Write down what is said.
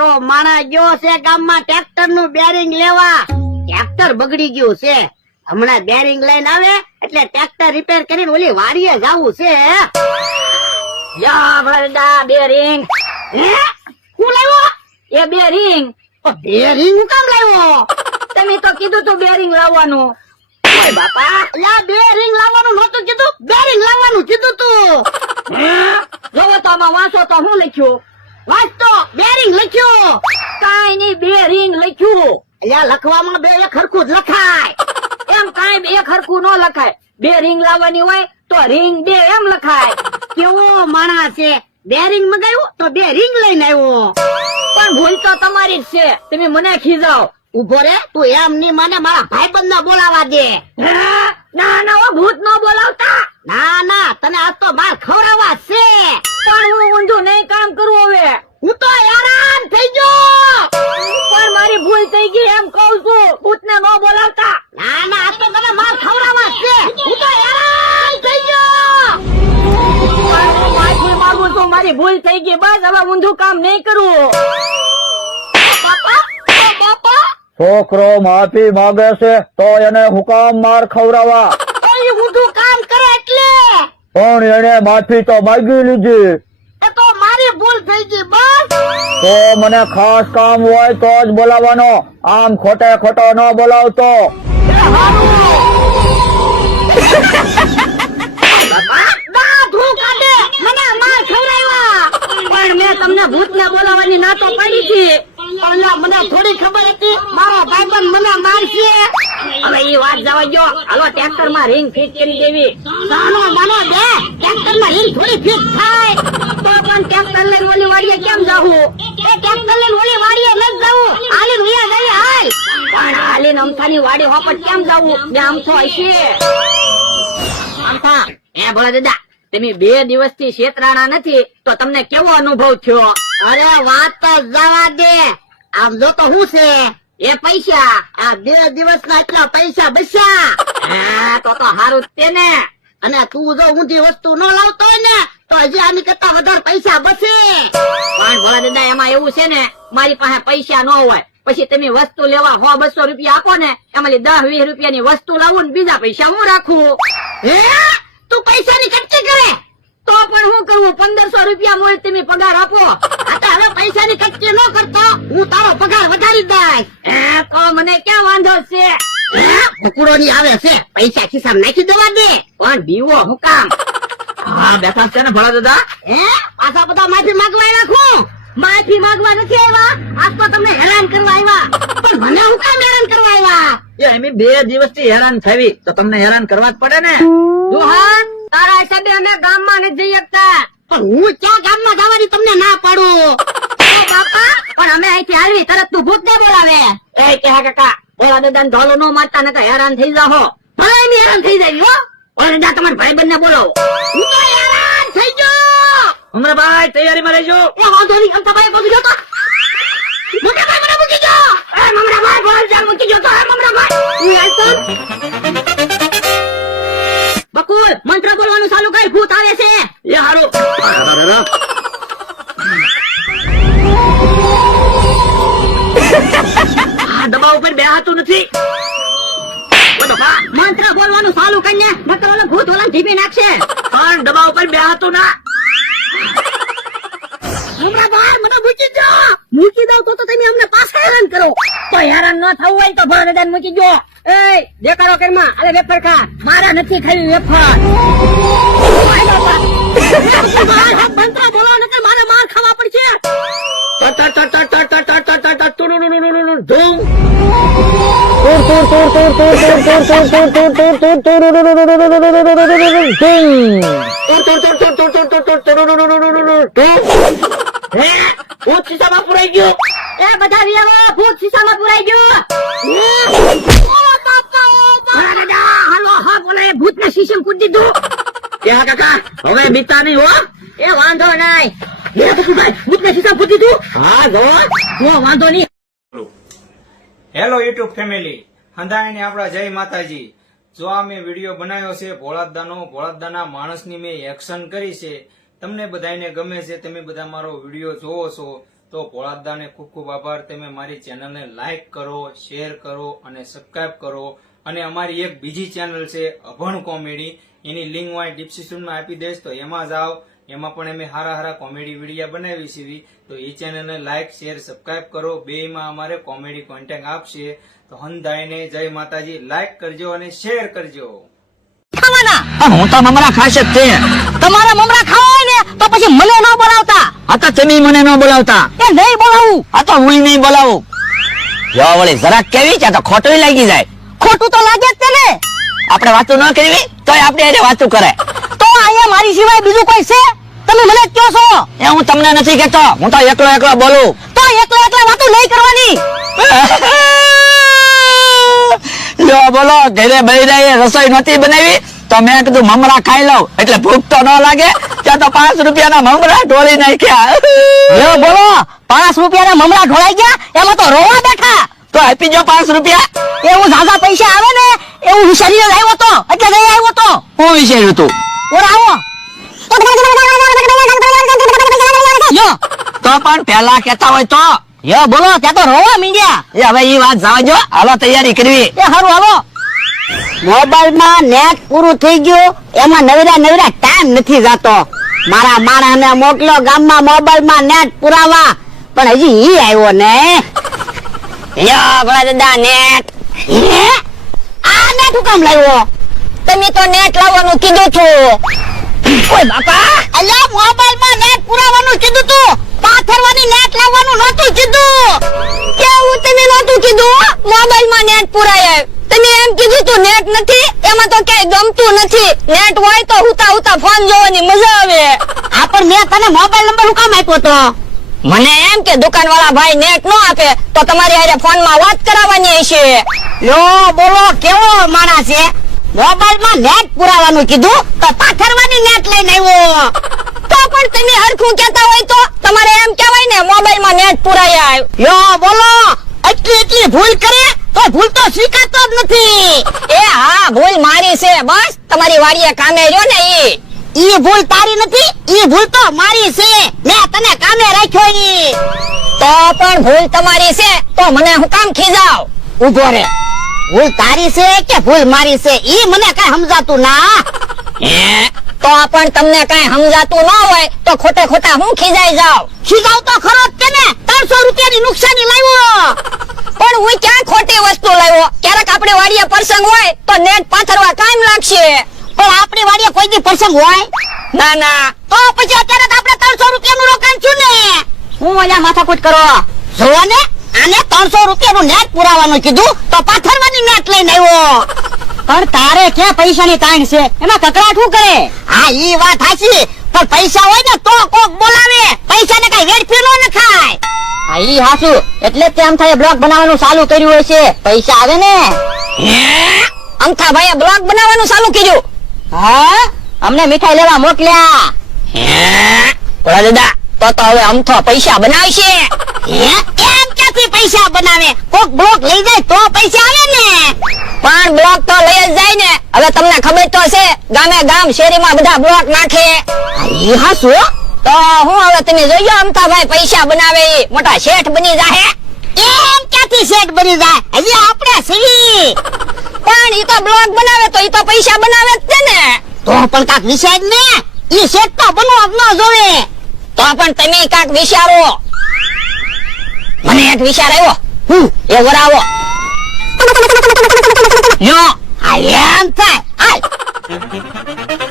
આપણો માણસ ગયો છે ગામમાં ટ્રેક્ટરનું બેરિંગ લેવા. ટ્રેક્ટર બગડી ગયું છે. હમણાં બેરિંગ લઈને આવે એટલે ટ્રેક્ટર રિપેર કરીને ઓલી વાડીએ જવું છે. યા બેરિંગ હે? હું લાવ્યો? એ બેરિંગ બેરિંગ હું કામ લાવ્યો? તમે તો કીધું તું બેરિંગ લાવવાનું. બાપા લા બેરિંગ લાવવાનું નતું કીધું. બેરિંગ લાવવાનું કીધું તું. જોવો તો આમાં વાંચો તો હું લખ્યું? વાંચતો બેરિંગ લખ્યું. કાઈ નહીં બેરિંગ લખ્યું. અલ્યા લખવામાં બે એક હરખું જ લખાય. એમ કાઈ એક હરખું ન લખાય. બે રિંગ લાવવાની હોય તો રિંગ બે એમ લખાય. કેવો માણસ છે. બે રિંગ મગાવ્યું તો બે રિંગ લઈને આવ્યો. પણ ભૂલ તો તમારી જ છે. તમે મને ખીજાવ. ઊભો રે તું એમ નહીં મને મારા ભાઈબંધ બોલાવા દે. ના ના ભૂત નો બોલાવતા. ના ના તને આજ તો મારી ભૂલ થઈ ગઈ બસ હવે ઊંધું કામ નહીં કરવું છોકરો માફી માંગે છે તો એને હુકામ માર ખવડાવવા. ઊંધું કામ કરે એટલે. પણ એને માફી તો માગી લીધી. તો મારી ભૂલ થઈ ગઈ બસ. તો મને ખાસ કામ હોય તો જ બોલાવવાનો. આમ ખોટે ખોટો ન બોલાવતો. હારું પણ મેં તમને ભૂતને બોલાવવાની નાતો પાડી હતી પણ મને થોડી ખબર હતી, મારા ભાઈબંધ મને મારશે. હવે એ વાત જવા ગયો હાલો ટ્રેક્ટરમાં રિંગ ફિટ કરી દેવી. નાનો નાનો બે ટ્રેક્ટરમાં રિંગ થોડી ફિટ થાય. તો પણ ટ્રેક્ટર લઈને ઓલી વાડીએ કેમ જવું એ ટ્રેક્ટર લઈને ઓલી વાડીએ ન જવું. આલી રૂયા જઈએ હાલ. પણ આલી અમથાની વાડી હોપટ કેમ જવું? બે અમથો હશે. અમથા, હે ભોળા દાદા. તમે બે દિવસથી શેતરાણા નથી તો તમને કેવો અનુભવ થયો? અરે વાત તો જવા દે. આમ જો તો હું છે? એ પૈસા. આ બે દિવસ ના એટલા પૈસા બસ્યા. તો તો સારું તેને અને તું જો ઊંધી વસ્તુ ન લાવતો ને તો હજી આની કરતા વધારે પૈસા બસે. પણ ભોળા દાદા એમાં એવું છે ને મારી પાસે પૈસા ન હોય. પછી તમે વસ્તુ લેવા હો બસો રૂપિયા આપો ને એમાં દસ વીસ રૂપિયા ની વસ્તુ લાવું ને બીજા પૈસા હું રાખું? હે? તું પૈસાની કરે? તો પણ હું કહું પંદરસો રૂપિયા મોય તમે પગાર આપો. હવે પૈસાની કચ્ચી ન કરતો. હું તારો પગાર વધારી દઈશ. તો મને ક્યાં વાંધો છે? કુકડો ની આવે છે. પૈસા ખિસ્સા નાખી દેવા દે. પણ દીવો હું હા બેઠા છે ને ભોળા દાદા. હે? પાછા બધા માફી માંગવા રાખું માફી માંગવા નથી આવ્યા? આજ તો તમને હેરાન કરવા આવ્યા. પણ મને હું કામ હેરાન કરવા આવ્યા? એ એમ બે દિવસથી હેરાન થવી. તો તમને હેરાન કરવા જ પડે ને? તારા હિસાબે તમે ગામમાં નથી જઈ શકતા. પણ હું ક્યાં ગામમાં જવાની તમને ના પાડું? પણ અમે અહીંથી આવી તરત તું ભૂત ના બોલાવે. એ કે કાકા? બોલા દાદા ઢોલો ન મારતા ને હેરાન થઈ જાઓ ભલે એની હેરાન થઈ જાય હો? ઓલે દાદા તમારા ભાઈ બંને બોલો હું તો હેરાન થઈ ગયો. હમણાં ભાઈ તૈયારીમાં રહેજો. એ વાંધો નહીં અમતા ભાઈ પગજો તો મોટા ભાઈ મને મૂકી દો. એ મમરા ભાઈ બોલ જા મૂકી દો તો. હે મમરા ભાઈ. હું આલતો બકુલ મંત્ર બોલવાનું ચાલુ કર ભૂત આવે છે? એ હારું. આ દબા ઉપર બે હાથું નથી. મંત્ર બોલવાનું ચાલુ કરીને નકર ઓલો ભૂત ઓલા ધીપી નાખશે. પણ દબાવ ઉપર બે હાથું ના. હમણાં બહાર મને મૂકી દો મૂકી દો તો તમે અમને પાછા હેરાન કરો. તો હેરાન ન થવું હોય તો ભાણદાન મૂકી દો એ દેખાડો કેમાં? અરે વેફર ખા. મારા નથી ખાવી વેફર. ભૂત ખિસ્સામાં પુરાઈ ગયું એ બધા ભૂત ખિસ્સામાં પુરાઈ ગયો. એ કાકા એ એ શીશમ કૂદી દીધું. હા, જો. આપણા જય માતાજી. જો આ મેં વીડિયો બનાવ્યો છે ભોળાદાનો ભોળાદાના માણસની મેં એક્શન કરી છે. તમને બધાને ગમે છે, તમે બધા મારો વીડિયો જોવો છો, તો ભોળાદાને ખૂબ ખૂબ આભાર. તમે મારી ચેનલને લાઈક કરો શેર કરો અને સબસ્ક્રાઇબ કરો. અને અમારી એક બીજી ચેનલ છે અભણ કોમેડી એની લિંક હું ડિસ્ક્રિપ્શનમાં આપી દઈશ તો એમાં જાઓ એમાં પણ અમે હારા હારા કોમેડી વિડીયા બનાવી છીએ તો એ ચેનલને લાઇક શેર સબસ્ક્રાઇબ કરો. બેમાં અમારે કોમેડી કોન્ટેન્ટ આપશે. તો હંધાઈને જય માતાજી. લાઇક કરજો અને શેર કરજો. ખાવાના. હું તો મમરા ખાશ જ તે. તમારા મમરા ખાવા હોય ને તો પછી મને ન બોલાવતા. આ તો તમે મને ન બોલાવતા. એ નહીં બોલાવું. આ તો હું નહીં બોલાવું. જો વળી જરાક કેવી છે? તો ખોટું લાગી જાય. ખોટું તો લાગે જ તેને આપણે વાતો ન કરવી તોય આપણે એને વાતો કરે. તો અહીંયા મારી સિવાય બીજું કોઈ છે? તમે મને કહો છો. એ હું તમને નથી કહેતો હું તો એકલો એકલો બોલું. તો એકલા એકલા વાતો નહીં કરવાની. જો બોલો ઘરે બૈરાએ રસોઈ નહોતી બનાવી તો મેં કીધું મમરા ખાઈ લઉં. એટલે ભૂખ તો ન લાગે ત્યાં તો પાંચ રૂપિયાના મમરા ઢોળી નાખ્યા. લ્યો બોલો પાંચ રૂપિયાના મમરા ઢોળાઈ ગયા એમાં તો રોવા બેઠા. તો આપી જો પાંચ રૂપિયા. એવું ઝાઝા પૈસા આવે ને એવું વિચારીને જ આવ્યો તો એટલે નહીં આવ્યો તો. હું વિચાર્યું તું? ઓર આવો. તો પણ પેલા કેતા હોય તો. યો બોલો ત્યાં તો રોવા મીંડ્યા. એ હવે ઈ વાત જવા જો હાલો તૈયારી કરવી. એ હારું હાલો. મોબાઈલમાં નેટ પૂરું થઈ ગયું. એમાં નવરા નવરા ટાઈમ નથી જાતો. મારા માણસ ને મોકલ્યો ગામમાં મોબાઈલમાં નેટ પુરાવા. પણ હજી ઈ આવ્યો ને. યો ભોળા દાદા નેટ. હે? આ નેટ હું કામ લાવ્યો? તમે તો નેટ લાવવાનું કીધું છું ઓય બાપા! અલ્યા મોબાઈલમાં નેટ પુરાવાનું કીધું તું. પાથરવાની નેટ લાવવાનું નહોતું કીધું. કેવું તમે નહોતું કીધું મોબાઈલમાં નેટ પુરાય. તમે એમ કીધું તું નેટ નથી. એમાં તો ક્યાંય ગમતું નથી. નેટ હોય તો હુતા હુતા ફોન જોવાની મજા આવે. આ પણ મેં તને મોબાઈલ નંબર હું કામ આપ્યો તો? મને એમ કે દુકાન વાળા ભાઈ નેટ નો આપે તો તમારી હારે ફોનમાં વાત કરાવવાની હશે. યો બોલો, કેવો માણસ છે? મોબાઈલમાં નેટ પુરાવાનું કીધું, તો પાથરવાની નેટ લઈને આવ્યો. તો પણ તમે હરખું કહેતા હોય તો તમારે એમ કહેવાય ને મોબાઈલમાં નેટ પુરાઈ આવ્યો યો બોલો, એટલી એટલી ભૂલ કરે, તો ભૂલ તો સ્વીકારતો જ નથી. એ હા, ભૂલ મારી છે, બસ, તમારી વાડીએ કામે રહ્યો ને ઈ. ઈ ભૂલ તારી નથી, ઈ ભૂલ તો મારી છે. મેં તને કામે રાખ્યો ઈ. તો પણ ભૂલ તમારી છે, તો મને હું કામ ખીજાવ. ઊભો રે. ભૂલ તારી છે કે ભૂલ મારી છે? ઈ મને કઈ સમજાતું ના. તો પણ તમને કઈ સમજાતું ન હોય તો ખોટે ખોટા હું ખીજાઈ જાવ ખીજાવ તો ખરો જ ને ત્રણસો રૂપિયાની નુકસાની લાવ્યો. પણ હું ક્યાં ખોટી વસ્તુ લાવ્યો? ક્યારેક આપણે વાડીએ પ્રસંગ હોય તો નેટ પાથરવા કામ લાગશે. પણ આપણી વાડીએ કોઈ દી પ્રસંગ હોય? ના ના. તો પછી અત્યારે આપણે ત્રણસો રૂપિયાનું રોકાણ છું ને. હું અહીંયા માથાકૂટ કરો. જોવો ને. આને ત્રણસો રૂપિયાનું નેટ પુરાવાનું કીધું તો પાથરવાની નેટ લઈને આવ્યો. પણ તારે ક્યાં પૈસાની તાણ છે? એમાં કકડાટ શું કરે? હા ઈ વાત સાચી પણ પૈસા હોય ને તો કોક બોલાવે. પૈસા ને કઈ વેડફી નો નખાય. હા ઈ હાસુ એટલે તેમ થાય બ્લોક બનાવવાનું ચાલુ કર્યું હોય છે પૈસા આવે ને? અમથા ભાઈએ બ્લોક બનાવવાનું ચાલુ કર્યું. હા? અમને મીઠાઈ લેવા મોકલ્યા. ભોળા દાદા તો તો હવે અમથો પૈસા બનાવશે. હે? ક્યાંથી પૈસા બનાવે. કોક બ્લોક લઈ જાય તો પૈસા આવે ને. પણ બ્લોક તો લઈ જ જાય ને. હવે તમને ખબર તો છે ગામે ગામ શેરીમાં બધા બ્લોક નાખે. હા, ઈ તો હું હવે તમે જોયો અમતાભાઈ પૈસા બનાવે મોટા શેઠ બની જાહે. એમ ક્યાંથી શેઠ બની જાય? હજી આપણે સીવી પણ ઈ તો બ્લોક બનાવે તો ઈ તો પૈસા બનાવે જ છે ને. તો પણ કાક વિચાર ને. ઈ શેઠ તો બનવા જ ન જોવે. તો પણ તમે કાંક વિચારો. મને એક વિચાર આવ્યો. હું? એ વરાવો. યો. આ એમ થાય. હાલ.